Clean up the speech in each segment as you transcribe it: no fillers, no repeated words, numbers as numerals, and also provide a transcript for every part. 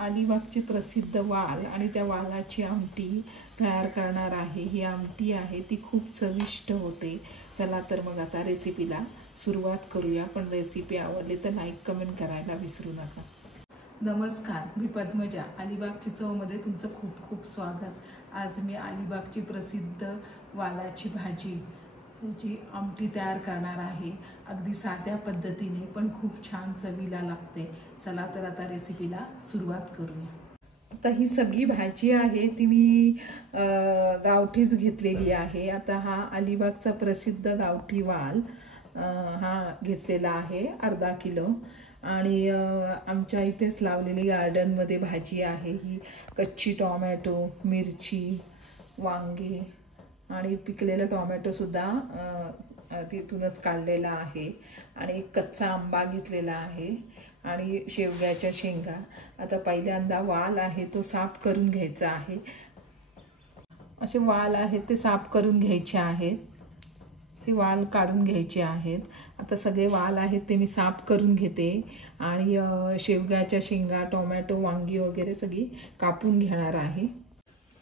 अलिबागची प्रसिद्ध वाल आणि त्या वालाची आमटी तयार करणार आहे। ही आमटी आहे ती खूप चविष्ट होते। चला तर मग आता रेसिपीला सुरुवात करूया। पण रेसिपी आवडली तर लाईक कमेंट करायला विसरू नका। नमस्कार, मी पद्मजा, अलिबागची चवमध्ये तुमचं खूप खूप स्वागत। आज मी अलिबागची प्रसिद्ध वालाची भाजी जी आमटी तयार करणार आहे। अगदी साध्या पद्धतीने पण खूप छान चवीला लागते। चला तर आता रेसिपीला सुरुवात करूया। आता ही सगळी भाजी आहे ती मी गावठीच घेतलेली आहे। आता हा अलिबागचा प्रसिद्ध गावठी वाल हा घेतलेला आहे अर्धा किलो। आणि आमच्या इथेच लावलेली गार्डनमध्ये भाजी आहे ही। कच्ची टोमॅटो, मिरची, वांगे आणि पिकलेला टोमॅटोसुद्धा तिथूनच काढलेला आहे। आणि एक कच्चा आंबा घेतलेला आहे आणि शेवग्याच्या शेंगा। आता पहिल्यांदा वाल आहे तो साफ करून घ्यायचा आहे। असे वाल आहेत ते साफ करून घ्यायचे आहेत। हे वाल काढून घ्यायचे आहेत। आता सगळे वाल आहेत ते मी साफ करून घेते आणि शेवग्याच्या शेंगा, टोमॅटो, वांगी वगैरे सगळी कापून घेणार आहे।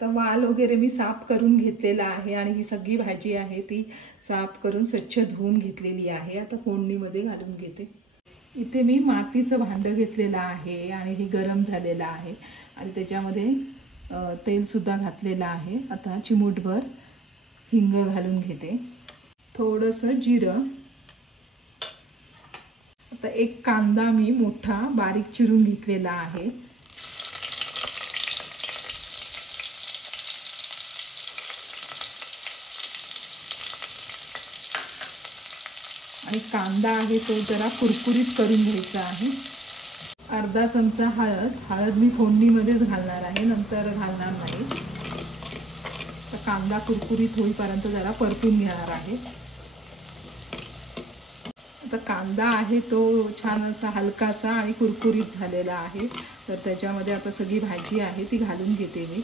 तर वाल वगैरे मी साफ करून घेतलेला आहे आणि ही सगळी भाजी आहे ती साफ करून स्वच्छ धुवून घेतलेली आहे। आता फोडणीमध्ये घालून घेते। इथे मी मातीचं भांडं घेतलेलं आहे आणि हे गरम झालेलं आहे आणि त्याच्यामध्ये तेलसुद्धा घातलेलं आहे। आता चिमूटभर हिंग घालून घेते, थोडंसं जिरं। आता एक कांदा मी मोठा बारीक चिरून घेतलेला आहे। आणि कांदा आहे तो जरा कुरकुरीत करून घ्यायचा आहे। अर्धा चमचा हळद मी फोडणीमध्येच घालणार आहे, नंतर घालणार नाही। तर कांदा कुरकुरीत होईपर्यंत जरा परतून घेणार आहे। आता कांदा आहे तो छान असा हलकासा आणि कुरकुरीत झालेला आहे। तर त्याच्यामध्ये आता सगळी भाजी आहे ती घालून घेते मी।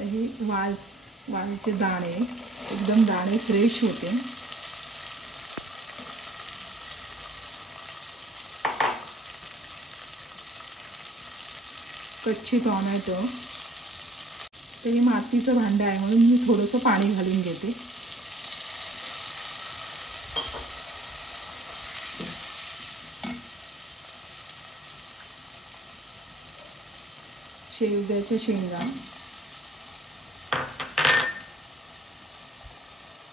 हे वालचे दाणे एकदम दाणे फ्रेश होते। कच्ची टोमॅटो, तर हे मातीचं भांडं आहे म्हणून मी थोडंसं पाणी घालून घेते। शेवग्याच्या शेंगा,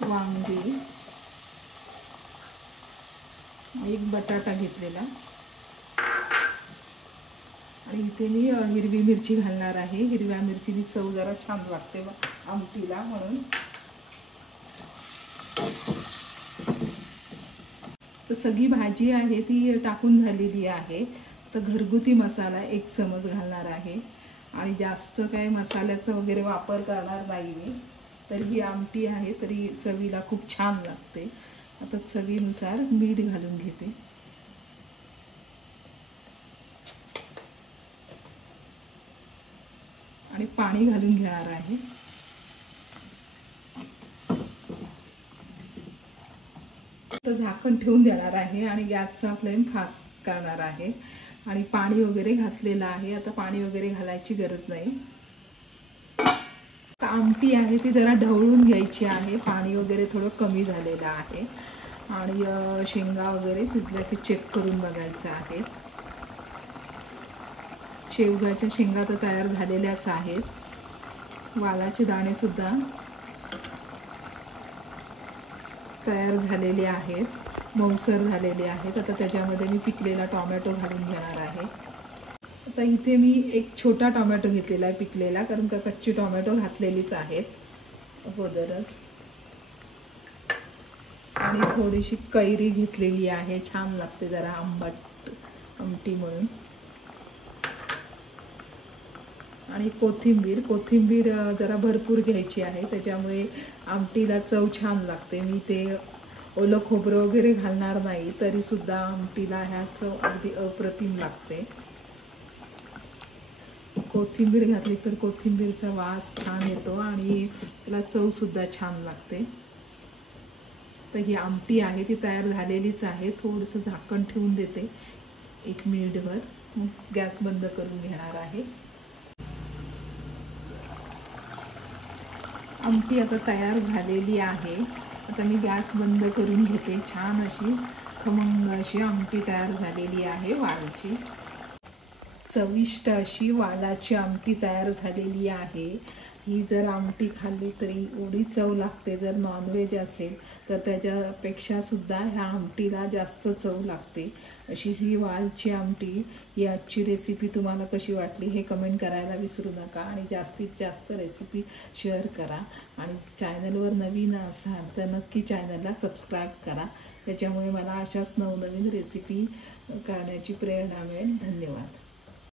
वांगी, एक बटाटा घेतलेला आणि इथे मी हिरवी मिरची घालणार आहे। हिरव्या मिरचीनी चव जरा छान लागते आमटीला म्हणून। तर सगळी भाजी आहे ती टाकून झालेली आहे। तर घरगुती मसाला 1 चमच घालणार आहे आणि जास्त काय मसाल्याचा वगैरे वापर करणार नाही मी। तर ही आमटी आहे तरी चवीला खूप छान लागते। आता चवीनुसार मीठ घालून घेते आणि पाणी घालून घेणार आहे। तर झाकण ठेवून देणार आहे आणि गॅसचा फ्लेम फास्ट करणार आहे आणि पाणी वगैरे घातलेलं आहे। आता पाणी वगैरे घालायची गरज नाही। तर आमटी आहे ती जरा ढवळून घ्यायची आहे। पाणी वगैरे थोडं कमी झालेलं आहे आणि शेंगा वगैरे शिजल्या की चेक करून बघायचं आहे। शेवग्याच्या शेंगा तर तयार झालेल्याच आहेत। वालाचे दाणे सुद्धा तयार झालेले आहेत, मऊसर झालेले आहेत। आता त्याच्यामध्ये मी पिकलेला टोमॅटो घालून घेणार आहे। आता इथे मी एक छोटा टोमॅटो घेतलेला आहे पिकलेला, कारण का कच्ची टोमॅटो घातलेलीच आहेत अगोदरच। आणि थोडीशी कैरी घेतलेली आहे, छान लागते जरा आंबट आमटी म्हणून। आणि कोथिंबीर जरा भरपूर घ्यायची आहे, त्याच्यामुळे आमटीला चव छान लागते। मी ते ओलं खोबरं वगैरे घालणार नाही तरी सुद्धा आमटीला ह्या चव अगदी अप्रतिम लागते। कोथिंबीर घातली तर कोथिंबीरचा वास छान येतो आणि त्याला चव सुद्धा छान लागते। तर ही आमटी आहे ती तयार झालेलीच आहे। थोडंसं झाकण ठेवून देते 1 मिनिटभर। गॅस बंद करून घेणार आहे. आमटी आता तयार झालेली आहे. आता मी गॅस बंद करून घेते. छान अशी खमंग अशी आमटी तयार झालेली आहे वालाची. चविष्ट अशी वालाची आमटी तयार झालेली आहे. ही जर आमटी खाल्ली तरी एवढी चव लागते. जर नॉनव्हेज असेल तर त्याच्यापेक्षा सुद्धा ह्या आमटीला जास्त चव लागते. अशी ही वालची आमटी. ही आजची रेसिपी तुम्हाला कशी वाटली हे कमेंट करायला विसरू नका आणि जास्तीत जास्त रेसिपी शेअर करा. आणि चॅनलवर नवीन असाल तर नक्की चॅनलला सबस्क्राईब करा. त्याच्यामुळे मला अशाच नवनवीन रेसिपी करण्याची प्रेरणा मिळेल. धन्यवाद.